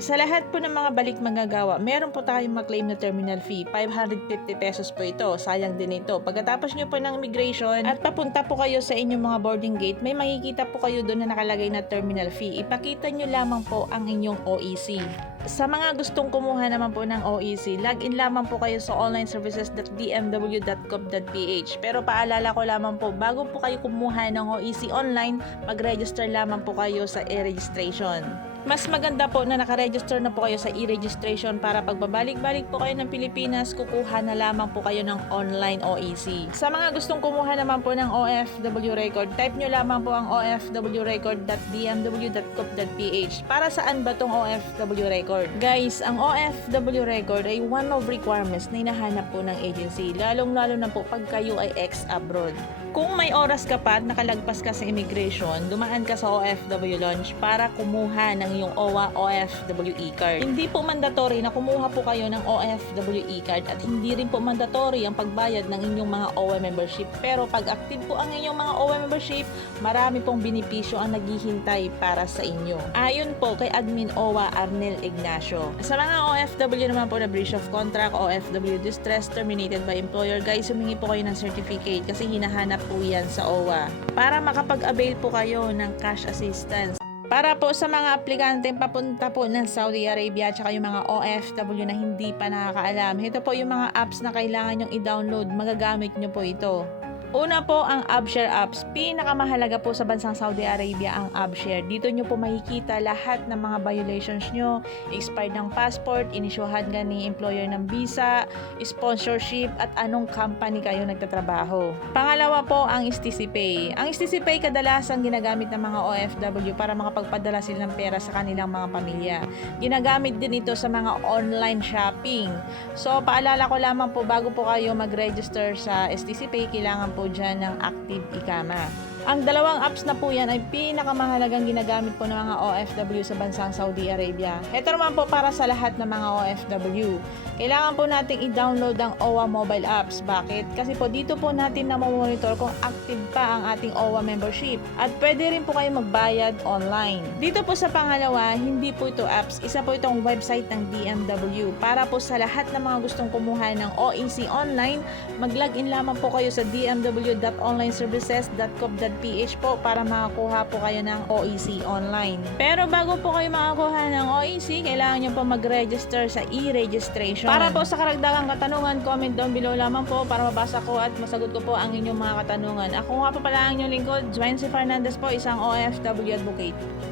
Sa lahat po ng mga balik manggagawa, meron po tayong maklaim na terminal fee. 550 pesos po ito. Sayang din ito. Pagkatapos nyo po ng immigration at papunta po kayo sa inyong mga boarding gate, may makikita po kayo doon na nakalagay na terminal fee. Ipakita nyo lamang po ang inyong OEC. Sa mga gustong kumuha naman po ng OEC, login lamang po kayo sa onlineservices.dmw.gov.ph. Pero paalala ko lamang po, bago po kayo kumuha ng OEC online, mag-register lamang po kayo sa e-registration. Mas maganda po na nakaregister na po kayo sa e-registration para pagbabalik-balik po kayo ng Pilipinas, kukuha na lamang po kayo ng online OEC. Sa mga gustong kumuha naman po ng OFW record, type nyo lamang po ang ofwrecord.dmw.gov.ph. Para saan ba tong OFW record? Guys, ang OFW record ay one of requirements na hinahanap po ng agency, lalong-lalo na po pag kayo ay ex-abroad. Kung may oras ka pa at nakalagpas ka sa immigration, dumaan ka sa OFW launch para kumuha ng iyong OWA OFW e-card. Hindi po mandatory na kumuha po kayo ng OFW e-card at hindi rin po mandatory ang pagbayad ng inyong mga OWA membership. Pero pag active po ang inyong mga OWA membership, marami pong benepisyo ang naghihintay para sa inyo. Ayon po kay Admin OWA Arnel Ignacio. Sa mga OFW naman po na breach of contract, OFW distress, terminated by employer, guys, humingi po kayo ng certificate kasi hinahanap po yan sa OWA para makapag-avail po kayo ng cash assistance. Para po sa mga aplikante papunta po ng Saudi Arabia at yung mga OFW na hindi pa nakakaalam, ito po yung mga apps na kailangan nyong i-download, magagamit nyo po ito. Una po ang AppShare apps. Pinakamahalaga po sa bansang Saudi Arabia ang AppShare. Dito nyo po makikita lahat ng mga violations nyo, expired ng passport, inisyuhan ka ni employer ng visa, sponsorship, at anong company kayo nagtatrabaho. Pangalawa po ang STCPay. Ang STCPay kadalasan ginagamit ng mga OFW para makapagpadala sila ng pera sa kanilang mga pamilya. Ginagamit din ito sa mga online shopping. So, paalala ko lamang po, bago po kayo mag-register sa STCPay, kailangan po dyan ng active ikama. Ang dalawang apps na po yan ay pinakamahalagang ginagamit po ng mga OFW sa bansang Saudi Arabia. Ito naman po para sa lahat ng mga OFW. Kailangan po nating i-download ang OWA mobile apps. Bakit? Kasi po dito po natin na-monitor kung active pa ang ating OWA membership. At pwede rin po kayo magbayad online. Dito po sa pangalawa, hindi po ito apps. Isa po itong website ng DMW. Para po sa lahat ng mga gustong kumuha ng OEC online, mag-login lamang po kayo sa dmw.onlineservices.gov.ph po para makakuha po kayo ng OEC online. Pero bago po kayo makakuha ng OEC, kailangan nyo po mag-register sa e-registration. Para po sa karagdagang katanungan, comment down below lamang po para mabasa ko at masagot ko po ang inyong mga katanungan. Ako nga po pala ang inyong lingkod, Joancy Fernandez po, isang OFW advocate.